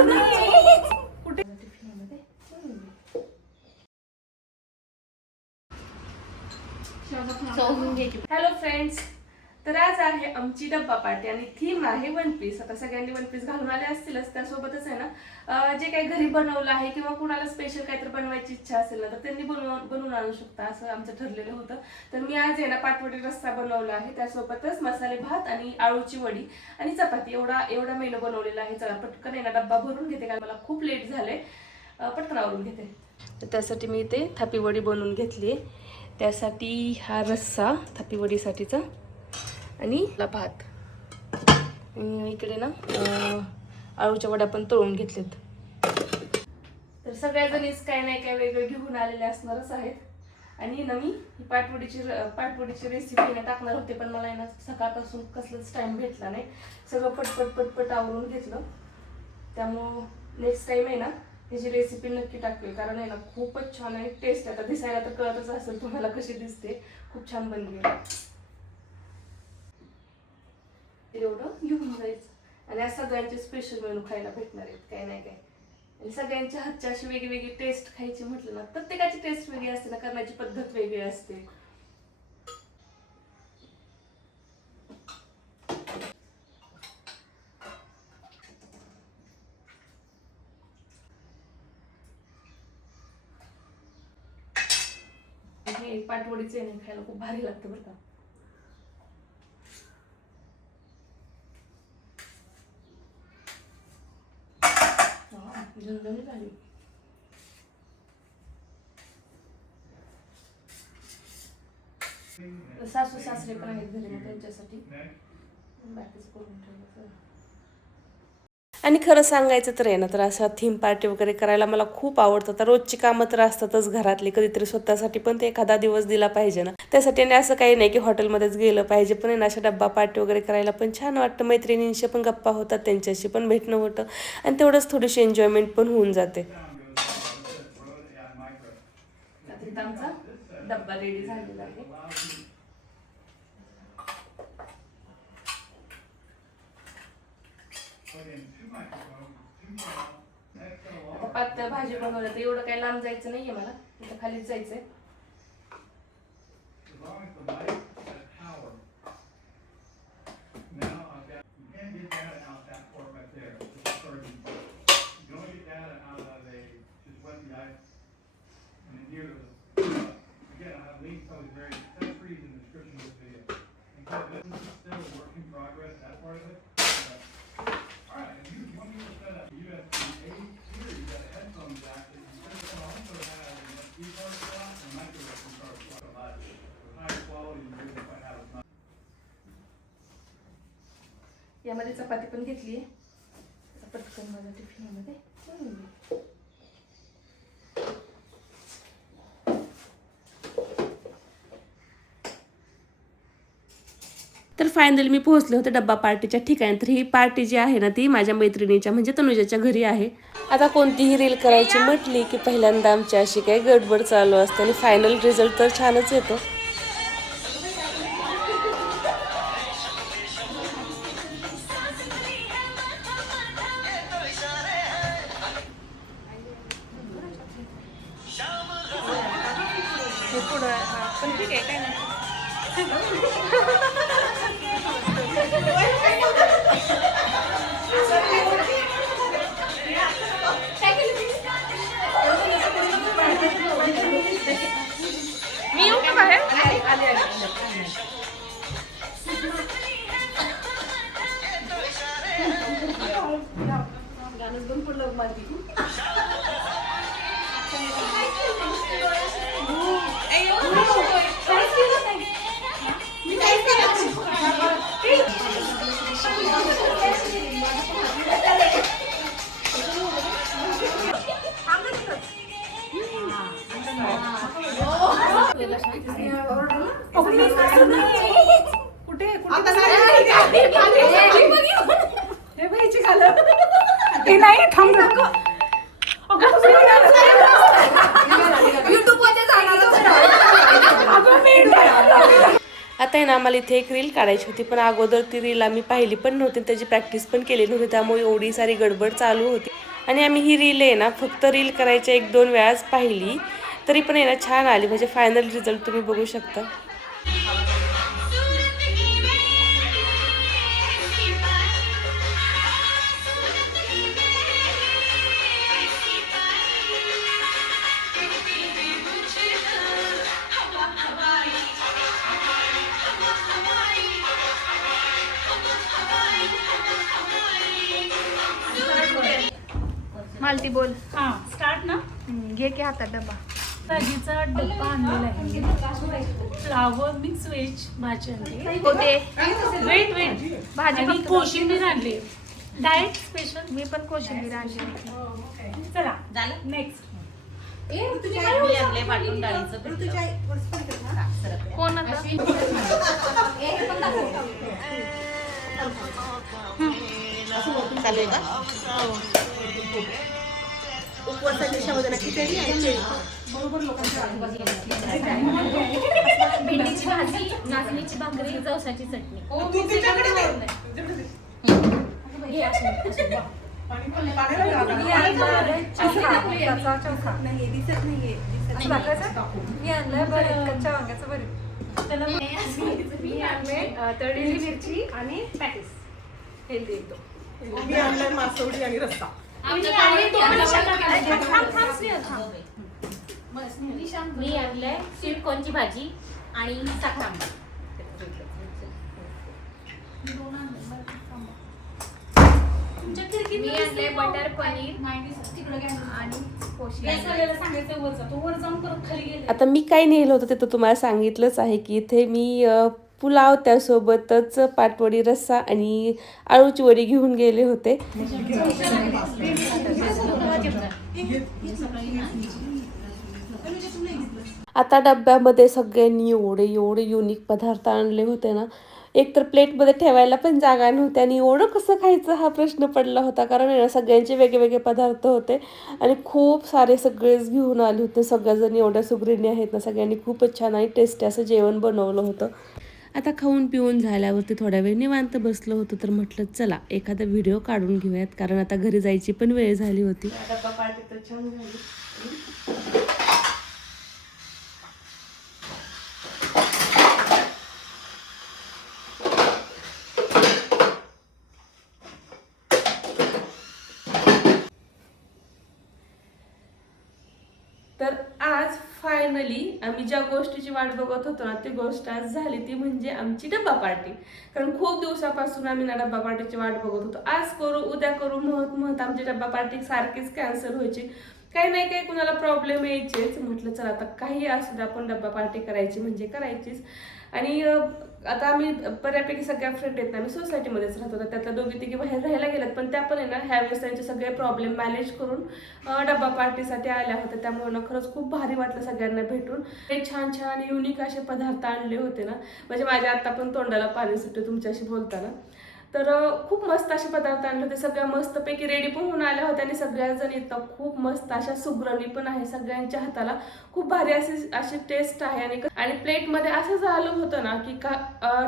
Hello friends, तर आज आहे आमची डब्बा पार्टी आणि थीम आहे वन पीस. आता सगळ्यांनी वन पीस घालून आले असतीलच, त्यासोबतच आहे ना जे काही घरी बनवलं आहे किंवा कुणाला स्पेशल काहीतरी बनवायची इच्छा असेल ना तर त्यांनी बनवून आणू शकता असं आमचं ठरलेलं होतं. तर मी आज आहे ना पाटवडी रस्सा बनवला आहे, त्यासोबतच मसाले भात आणि आळूची वडी आणि चपाती एवढा मेनू बनवलेला आहे. चला पटकन आहे ना डब्बा भरून घेते, कारण मला खूप लेट झाले, पटकन आवरून घेते. तर त्यासाठी मी इथे थापी वडी बनवून घेतली, त्यासाठी हा रस्सा थापी वडीसाठीचा आणि भात. इकडे ना आळूच्या वड्या पण तळून घेतलेत. तर सगळ्याजणीच काही नाही काय वेगळं घेऊन आलेले असणारच आहेत. आणि ना मी ही पाटवडीची रेसिपी ना टाकणार होते, पण मला ना सकाळपासून कसलाच टाइम भेटला नाही. सगळं पटपट आवरून घेतलं, त्यामुळं नेक्स्ट टाइम आहे ना त्याची रेसिपी नक्की टाकते, कारण आहे ना खूपच छान आहे. टेस्ट आता दिसायला तर कळतच असेल तुम्हाला कशी दिसते, खूप छान बनली. एवढं घेऊन जायचं आणि आज सगळ्यांचे स्पेशल मेनू खायला भेटणार आहेत, काय नाही काय. आणि सगळ्यांच्या हातच्या अशी वेगळी टेस्ट खायची म्हटलं ना, प्रत्येकाची टेस्ट वेगळी असते ना, करण्याची पद्धत वेगळी असते. हे पाटवडीचे नाही खायला खूप भारी लागतं बरं का. झणझणीत आली. सासू सासरे पण आहेत घरी, मग त्यांच्यासाठी बाकीच करून ठेवलं. आणि खरं सांगायचं तर आहे ना, तर असं थीम पार्टी वगैरे करायला मला खूप आवडतं. तर रोजची कामं तर असतातच घरातली, कधीतरी स्वतःसाठी पण ते एखादा दिवस दिला पाहिजे ना. त्यासाठी आणि असं काही नाही की हॉटेलमध्येच गेलं पाहिजे, पण आहे ना अशा डब्बा पार्टी वगैरे करायला पण छान वाटतं. मैत्रिणींशी पण गप्पा होतात, त्यांच्याशी पण भेटणं होतं आणि तेवढंच थोडीशी एन्जॉयमेंट पण होऊन जाते. आमचा डब्बा रेडी झालेला आहे. आता पातळ भाजी बनवलं तर एवढं काही लांब जायचं नाहीये मला, इथं खालीच जायचंय. यामध्ये चपाती पण घेतली आहे, पटकन माझ्या टिफिनमध्ये. तर फायनली मी पोहोचले होते डब्बा पार्टीच्या ठिकाणी. तर ही पार्टी जी आहे ना ती माझ्या मैत्रिणीच्या म्हणजे तनुजाच्या घरी आहे. आता कोणतीही रील करायची म्हटली की पहिल्यांदा आमची अशी काही गडबड चालू असते आणि फायनल रिझल्ट तर छानच येतो. पण ठीक आहे, काय नाही. मी येऊ का बाहेर? आले गाणंच बंद पडलं माझी. नाही थांब आता आहे ना आम्हाला इथे एक रील काढायची होती, पण अगोदर ती रील आम्ही पाहिली पण नव्हती, त्याची प्रॅक्टिस पण केली नव्हती, त्यामुळे एवढी सारी गडबड चालू होती. आणि आम्ही ही रील आहे ना फक्त रील करायच्या 1-2 वेळाच पाहिली, तरी पण आहे ना छान आली. म्हणजे फायनल रिझल्ट तुम्ही बघू शकता. मालती बोल. हां स्टार्ट ना. घे की हातात डबा. भाजीचा डब्बा आणलेला आहे. फ्लावर मिक्स व्हेज भाजी आणली. होते वेट वेट भाजी आणि फक्त कोशिंबीर आणली. Diet special. मी पण कोशिंबीर आणली. चला नेक्स्ट. कोण आता? भेंडीची भाजी, नाचणीची भाकरी, जवसाची चटणी. हे अशी. मी आणले तळलेली मिरची आणि पॅटीस. हेल्दी एकदम. मी आणलाय मासवडी आणि रस्सा. मी आणलंय स्वीट कॉर्नची भाजी आणि साखर आंबा. मी आणले बटर पनीर आणि आता मी काय नेलं होतं ते तर तुम्हाला सांगितलंच आहे की इथे मी पुलाव त्यासोबतच पाटवडी रस्सा आणि आळूची वडी घेऊन गेले होते. आता डब्यामध्ये सगळ्यांनी एवढे युनिक पदार्थ आणले होते ना, एक तर प्लेटमध्ये ठेवायला पण जागा नव्हती आणि एवढं कसं खायचं हा प्रश्न पडला होता. कारण सगळ्यांचे वेगळे पदार्थ होते आणि खूप सारे सगळेच घेऊन आले होते. सगळ्याजणी एवढ्या सुगृहिणी आहेत ना, सगळ्यांनी खूपच छान आणि टेस्टी असं जेवण बनवलं होतं. आता खाऊन पिऊन झाल्यावरती थोड्या वेळ निवांत बसलो होतो, तर म्हटलं चला एखादा व्हिडिओ काढून घेऊयात, कारण आता घरी जायची पण वेळ झाली होती. तर आज फायनली आम्ही ज्या गोष्टीची वाट बघत होतो ना, ती गोष्ट आज झाली. ती म्हणजे आमची डब्बा पार्टी. कारण खूप दिवसापासून आम्ही ना डब्बा पार्टीची वाट बघत होतो. आज करू उद्या करू म्हणत आमची डब्बा पार्टी सारखीच कॅन्सल व्हायची. काही नाही काही कुणाला प्रॉब्लेम यायचेच. म्हटलं चला आता काही असू द्या, आपण डब्बा पार्टी करायची म्हणजे करायचीच. आणि आता आम्ही बऱ्यापैकी सगळ्या फ्रेंड आहेत ना, आम्ही सोसायटीमध्येच राहत होतो. त्यातल्या 2-3 बाहेर राहायला गेल्यात, पण त्या पण आहे ना ह्यावेळेस त्यांचे सगळे प्रॉब्लेम मॅनेज करून डब्बा पार्टीसाठी आल्या होत्या. त्यामुळे ना खरंच खूप भारी वाटलं सगळ्यांना भेटून. हे छान छान युनिक असे पदार्थ आणले होते ना, म्हणजे माझ्या आता पण तोंडाला पाणी सुटते तुमच्याशी बोलताना. तर खूप मस्त असे पदार्थ आणले होते. सगळ्या मस्तपैकी रेडी पण होऊन आल्या होत्या आणि सगळ्याजण इथं खूप मस्त अशा सुगरणी पण आहे. सगळ्यांच्या हाताला खूप भारी अशी टेस्ट आहे. आणि प्लेटमध्ये असं झालं होतं ना की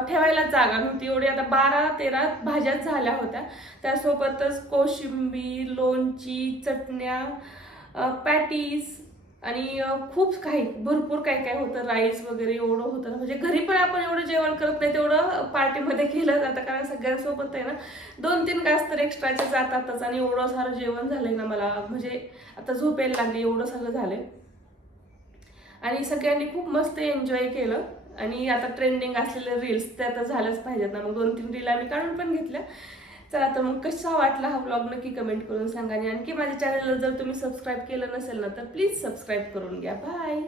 ठेवायला जागा नव्हती. एवढी आता 12-13 भाज्याच झाल्या होत्या. त्यासोबतच कोशिंबीर, लोणची, चटण्या, पॅटीस आणि खूप काही भरपूर काय होतं. राईस वगैरे एवढं होतं ना, म्हणजे घरी पण आपण एवढं जेवण करत नाही तेवढं पार्टीमध्ये केलं जातं. कारण सगळ्यांसोबत आहे ना 2-3 घास तर एक्स्ट्राचे जातातच. आणि एवढं सारं जेवण झालंय ना, मला म्हणजे आता झोप यायला लागली, एवढं सगळं झालंय. आणि सगळ्यांनी खूप मस्त एन्जॉय केलं. आणि आता ट्रेंडिंग असलेले रील्स त्या तर झाल्याच पाहिजेत ना, मग 2-3 रील आम्ही काढून पण घेतल्या. चला तर मग कसा वाटला हा व्लॉग नक्की कमेंट करून सांगा. आणि आणखी माझ्या चॅनलला जर तुम्ही सबस्क्राईब केलं नसेल ना, तर प्लीज सबस्क्राईब करून घ्या. बाय.